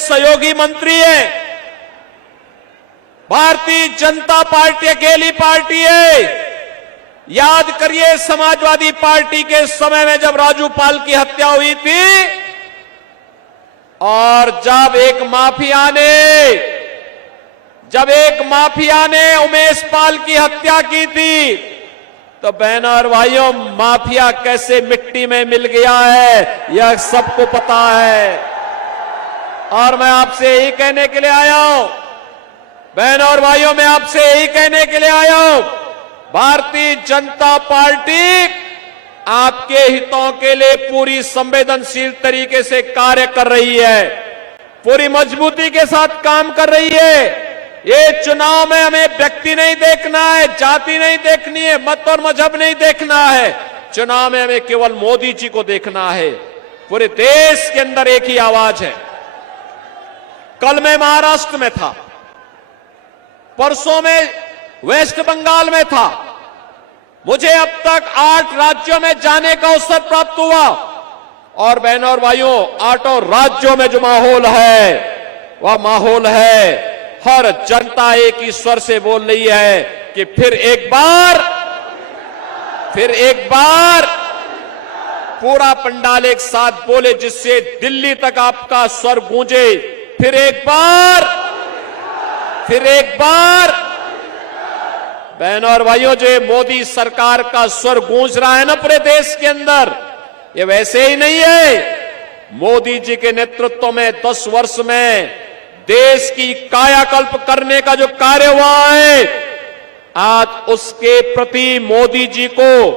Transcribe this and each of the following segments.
सहयोगी मंत्री हैं। भारतीय जनता पार्टी अकेली पार्टी है। याद करिए समाजवादी पार्टी के समय में जब राजू पाल की हत्या हुई थी और जब एक माफिया ने उमेश पाल की हत्या की थी, तो बहनों और भाइयों, माफिया कैसे मिट्टी में मिल गया है यह सबको पता है। और मैं आपसे यही कहने के लिए आया हूं, बहनों और भाइयों, मैं आपसे यही कहने के लिए आया हूं, भारतीय जनता पार्टी आपके हितों के लिए पूरी संवेदनशील तरीके से कार्य कर रही है, पूरी मजबूती के साथ काम कर रही है। ये चुनाव में हमें व्यक्ति नहीं देखना है, जाति नहीं देखनी है, मत और मजहब नहीं देखना है। चुनाव में हमें केवल मोदी जी को देखना है। पूरे देश के अंदर एक ही आवाज है। कल मैं महाराष्ट्र में था, परसों में वेस्ट बंगाल में था। मुझे अब तक 8 राज्यों में जाने का अवसर प्राप्त हुआ और बहनों और भाइयों, 8 राज्यों में जो माहौल है वह माहौल है, हर जनता एक ही स्वर से बोल रही है कि फिर एक बार पूरा पंडाल एक साथ बोले, जिससे दिल्ली तक आपका स्वर गूंजे। फिर एक बार बहनों और भाइयों, जो मोदी सरकार का स्वर गूंज रहा है ना पूरे देश के अंदर, ये वैसे ही नहीं है। मोदी जी के नेतृत्व में 10 वर्ष में देश की कायाकल्प करने का जो कार्य हुआ है, आज उसके प्रति मोदी जी को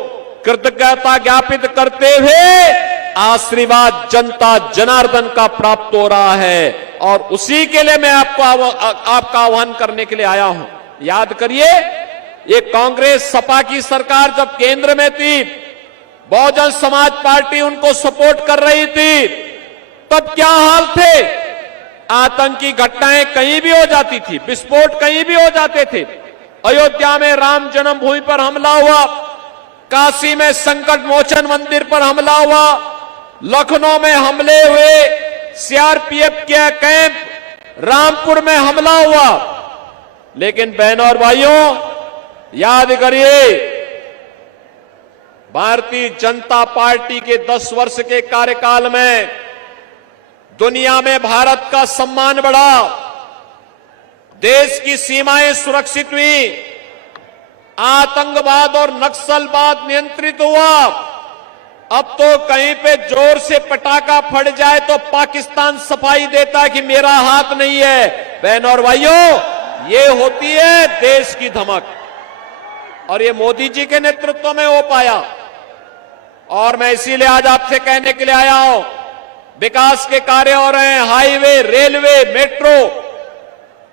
कृतज्ञता ज्ञापित करते हुए आशीर्वाद जनता जनार्दन का प्राप्त हो रहा है। और उसी के लिए मैं आपका आह्वान करने के लिए आया हूं। याद करिए, ये कांग्रेस सपा की सरकार जब केंद्र में थी, बहुजन समाज पार्टी उनको सपोर्ट कर रही थी, तब क्या हाल थे? आतंकी घटनाएं कहीं भी हो जाती थी, विस्फोट कहीं भी हो जाते थे। अयोध्या में राम जन्मभूमि पर हमला हुआ, काशी में संकट मोचन मंदिर पर हमला हुआ, लखनऊ में हमले हुए, सीआरपीएफ के कैंप रामपुर में हमला हुआ। लेकिन बहनों और भाइयों, याद करिए, भारतीय जनता पार्टी के 10 वर्ष के कार्यकाल में दुनिया में भारत का सम्मान बढ़ा, देश की सीमाएं सुरक्षित हुई, आतंकवाद और नक्सलवाद नियंत्रित हुआ। अब तो कहीं पे जोर से पटाखा फट जाए तो पाकिस्तान सफाई देता कि मेरा हाथ नहीं है। बहनों और भाइयों, ये होती है देश की धमक, और ये मोदी जी के नेतृत्व में हो पाया। और मैं इसीलिए आज आपसे कहने के लिए आया हूं, विकास के कार्य हो रहे हैं, highway, railway, metro,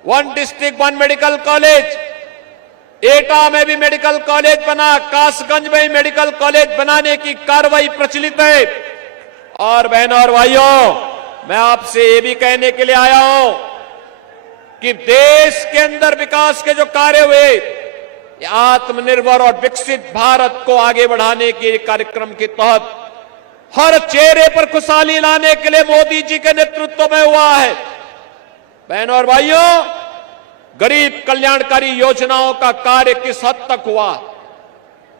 1 district 1 medical college, एटा में भी मेडिकल कॉलेज बना, कासगंज में भी मेडिकल कॉलेज बनाने की कार्रवाई प्रचलित है। और बहनों और भाइयों, मैं आपसे ये भी कहने के लिए आया हूं कि देश के अंदर विकास के जो कार्य हुए, आत्मनिर्भर और विकसित भारत को आगे बढ़ाने के कार्यक्रम के तहत हर चेहरे पर खुशहाली लाने के लिए मोदी जी के नेतृत्व में हुआ है। बहनों और भाइयों, गरीब कल्याणकारी योजनाओं का कार्य किस हद तक हुआ?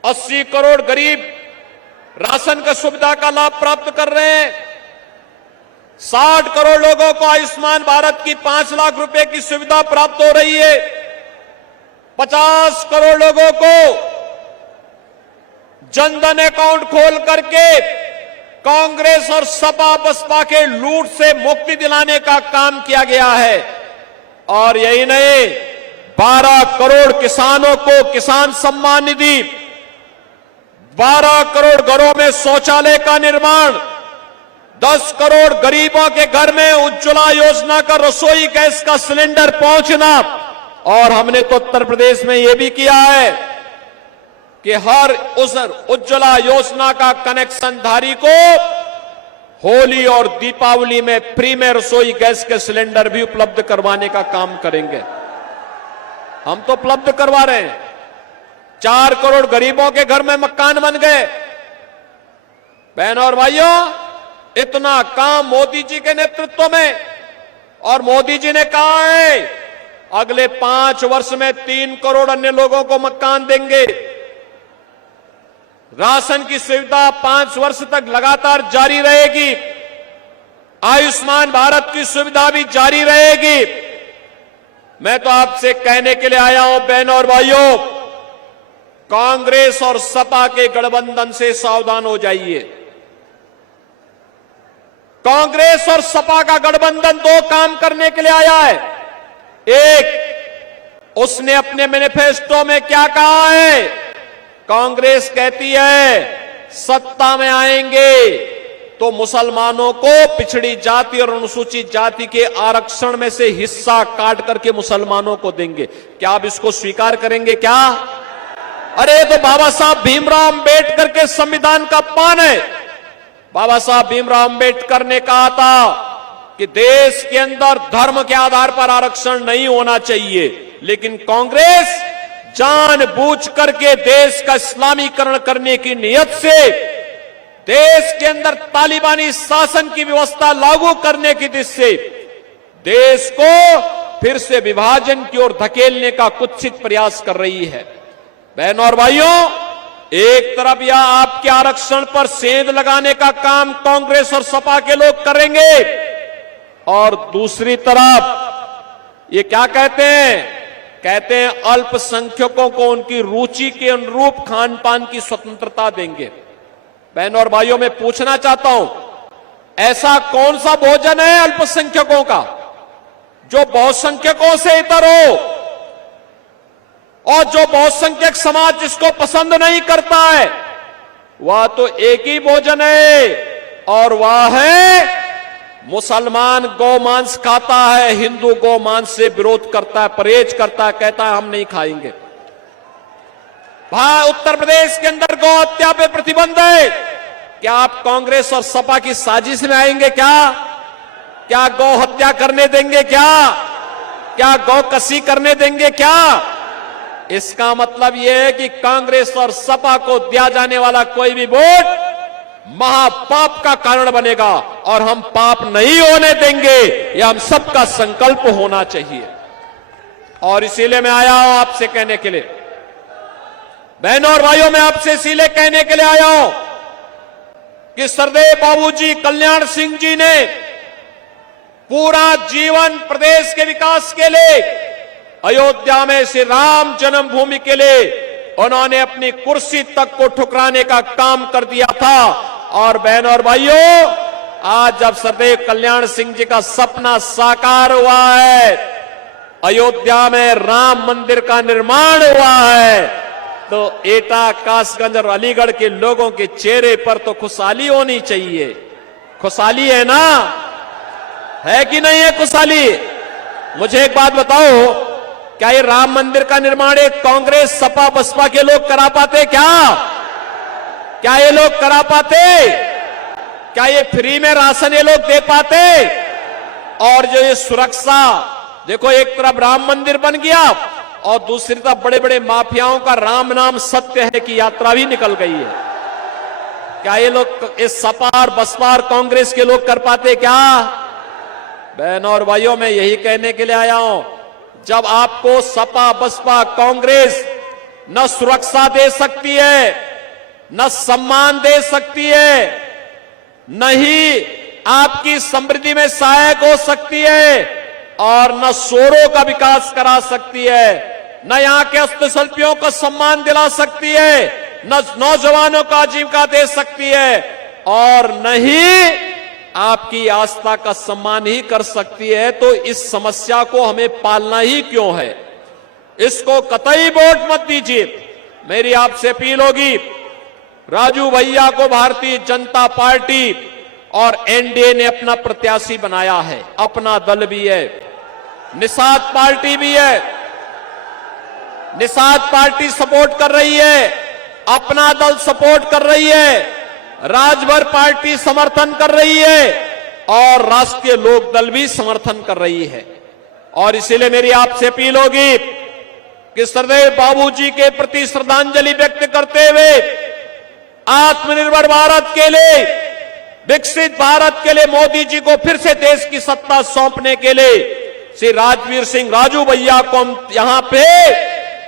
80 करोड़ गरीब राशन की सुविधा का लाभ प्राप्त कर रहे हैं। 60 करोड़ लोगों को आयुष्मान भारत की 5 लाख रुपए की सुविधा प्राप्त हो रही है। 50 करोड़ लोगों को जनधन अकाउंट खोल करके कांग्रेस और सपा बसपा के लूट से मुक्ति दिलाने का काम किया गया है। और यही नहीं, 12 करोड़ किसानों को किसान सम्मान निधि, 12 करोड़ घरों में शौचालय का निर्माण, 10 करोड़ गरीबों के घर में उज्ज्वला योजना का रसोई गैस का सिलेंडर पहुंचना। और हमने तो उत्तर प्रदेश में यह भी किया है कि हर उस उज्ज्वला योजना का कनेक्शन धारी को होली और दीपावली में फ्री में रसोई गैस के सिलेंडर भी उपलब्ध करवाने का काम करेंगे। हम तो उपलब्ध करवा रहे हैं। 4 करोड़ गरीबों के घर में मकान बन गए। बहनों और भाइयों, इतना काम मोदी जी के नेतृत्व में और मोदी जी ने कहा है अगले 5 वर्ष में 3 करोड़ अन्य लोगों को मकान देंगे। राशन की सुविधा 5 वर्ष तक लगातार जारी रहेगी। आयुष्मान भारत की सुविधा भी जारी रहेगी। मैं तो आपसे कहने के लिए आया हूं बहनों और भाइयों, कांग्रेस और सपा के गठबंधन से सावधान हो जाइए। कांग्रेस और सपा का गठबंधन 2 काम करने के लिए आया है। एक, उसने अपने मैनिफेस्टो में क्या कहा है? कांग्रेस कहती है सत्ता में आएंगे तो मुसलमानों को पिछड़ी जाति और अनुसूचित जाति के आरक्षण में से हिस्सा काट करके मुसलमानों को देंगे। क्या आप इसको स्वीकार करेंगे क्या? अरे तो बाबा साहब भीमराव अंबेडकर के संविधान का पान है। बाबा साहब भीमराव अंबेडकर ने कहा था कि देश के अंदर धर्म के आधार पर आरक्षण नहीं होना चाहिए, लेकिन कांग्रेस जानबूझ करके देश का इस्लामीकरण करने की नियत से देश के अंदर तालिबानी शासन की व्यवस्था लागू करने की दिशा से देश को फिर से विभाजन की ओर धकेलने का कुत्सित प्रयास कर रही है। बहनों और भाइयों, एक तरफ यह आपके आरक्षण पर सेंध लगाने का काम कांग्रेस और सपा के लोग करेंगे और दूसरी तरफ ये क्या कहते हैं? कहते हैं अल्पसंख्यकों को उनकी रुचि के अनुरूप खान पान की स्वतंत्रता देंगे। बहनों और भाइयों, मैं पूछना चाहता हूं, ऐसा कौन सा भोजन है अल्पसंख्यकों का जो बहुसंख्यकों से इतर हो, और जो बहुसंख्यक समाज जिसको पसंद नहीं करता है वह तो एक ही भोजन है और वह है मुसलमान गौमांस खाता है, हिंदू गौमांस से विरोध करता है, परहेज करता है, कहता है हम नहीं खाएंगे। उत्तर प्रदेश के अंदर गौ हत्या पे प्रतिबंध है। क्या आप कांग्रेस और सपा की साजिश में आएंगे क्या? क्या गौ हत्या करने देंगे क्या गौ कसी करने देंगे क्या? इसका मतलब यह है कि कांग्रेस और सपा को दिया जाने वाला कोई भी वोट महापाप का कारण बनेगा और हम पाप नहीं होने देंगे। यह हम सबका संकल्प होना चाहिए। और इसीलिए मैं आया हूं आपसे कहने के लिए, बहनों और भाइयों, मैं आपसे इसीलिए कहने के लिए आया हूं कि सरदेव बाबूजी कल्याण सिंह जी ने पूरा जीवन प्रदेश के विकास के लिए, अयोध्या में श्री राम जन्मभूमि के लिए उन्होंने अपनी कुर्सी तक को ठुकराने का काम कर दिया था। और बहनों और भाइयों, आज जब सरदेव कल्याण सिंह जी का सपना साकार हुआ है, अयोध्या में राम मंदिर का निर्माण हुआ है, तो एटा, कासगंज और अलीगढ़ के लोगों के चेहरे पर तो खुशहाली होनी चाहिए। खुशहाली है ना? है कि नहीं है खुशहाली? मुझे एक बात बताओ, क्या ये राम मंदिर का निर्माण एक कांग्रेस सपा बसपा के लोग करा पाते क्या ये लोग करा पाते? क्या ये फ्री में राशन ये लोग दे पाते? और जो ये सुरक्षा, देखो एक तरफ राम मंदिर बन गया और दूसरी तरफ बड़े बड़े माफियाओं का राम नाम सत्य है की यात्रा भी निकल गई है। क्या ये लोग, इस सपा और बसपा और कांग्रेस के लोग कर पाते क्या? बहनों और भाइयों, मैं यही कहने के लिए आया हूं, जब आपको सपा बसपा कांग्रेस न सुरक्षा दे सकती है, न सम्मान दे सकती है, न ही आपकी समृद्धि में सहायक हो सकती है, और न शोरों का विकास करा सकती है, न यहां के हस्तशिल्पियों को सम्मान दिला सकती है, न नौजवानों को आजीविका दे सकती है, और न ही आपकी आस्था का सम्मान ही कर सकती है, तो इस समस्या को हमें पालना ही क्यों है? इसको कतई वोट मत दीजिए। मेरी आपसे अपील होगी, राजू भैया को भारतीय जनता पार्टी और एनडीए ने अपना प्रत्याशी बनाया है, अपना दल भी है, निषाद पार्टी भी है, निषाद पार्टी सपोर्ट कर रही है, अपना दल सपोर्ट कर रही है, राजभर पार्टी समर्थन कर रही है और राष्ट्रीय लोक दल भी समर्थन कर रही है। और इसीलिए मेरी आपसे अपील होगी कि सरदेव बाबूजी के प्रति श्रद्धांजलि व्यक्त करते हुए आत्मनिर्भर भारत के लिए विकसित भारत के लिए मोदी जी को फिर से देश की सत्ता सौंपने के लिए श्री राजवीर सिंह राजू भैया को हम यहां पे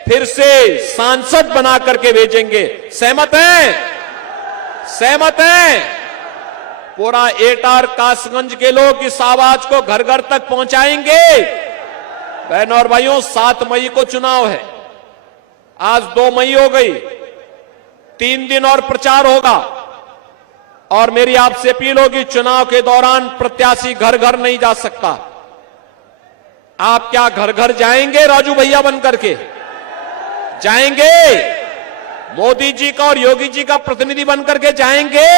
फिर से सांसद बना करके भेजेंगे। सहमत हैं? सहमत हैं? पूरा एटार कासगंज के लोग इस आवाज को घर घर तक पहुंचाएंगे। बहनों और भाइयों, 7 मई को चुनाव है। आज 2 मई हो गई, 3 दिन और प्रचार होगा। और मेरी आपसे अपील होगी, चुनाव के दौरान प्रत्याशी घर घर नहीं जा सकता। आप क्या घर घर जाएंगे राजू भैया बन करके? जाएंगे? मोदी जी का और योगी जी का प्रतिनिधि बन करके जाएंगे?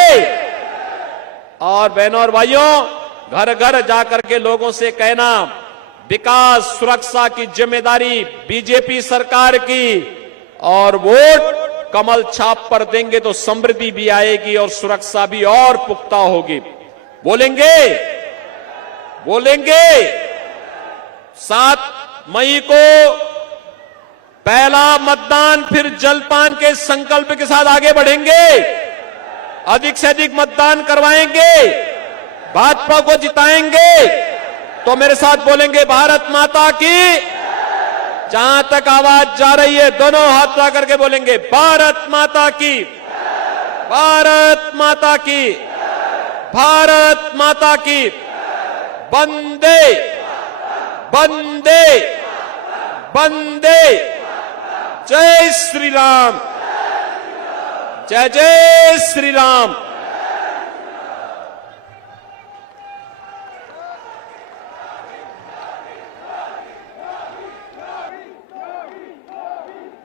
और बहनों और भाइयों, घर घर जाकर के लोगों से कहना, विकास सुरक्षा की जिम्मेदारी बीजेपी सरकार की, और वोट कमल छाप पर देंगे तो समृद्धि भी आएगी और सुरक्षा भी और पुख्ता होगी। बोलेंगे? बोलेंगे? 7 मई को पहला मतदान, फिर जलपान के संकल्प के साथ आगे बढ़ेंगे। अधिक से अधिक मतदान करवाएंगे, भाजपा को जिताएंगे। तो मेरे साथ बोलेंगे, भारत माता की। जहां तक आवाज जा रही है, दोनों हाथ ला करके बोलेंगे, भारत माता की, भारत माता की, भारत माता की। वंदे वंदे वंदे। जय श्री राम, जय जय श्री राम।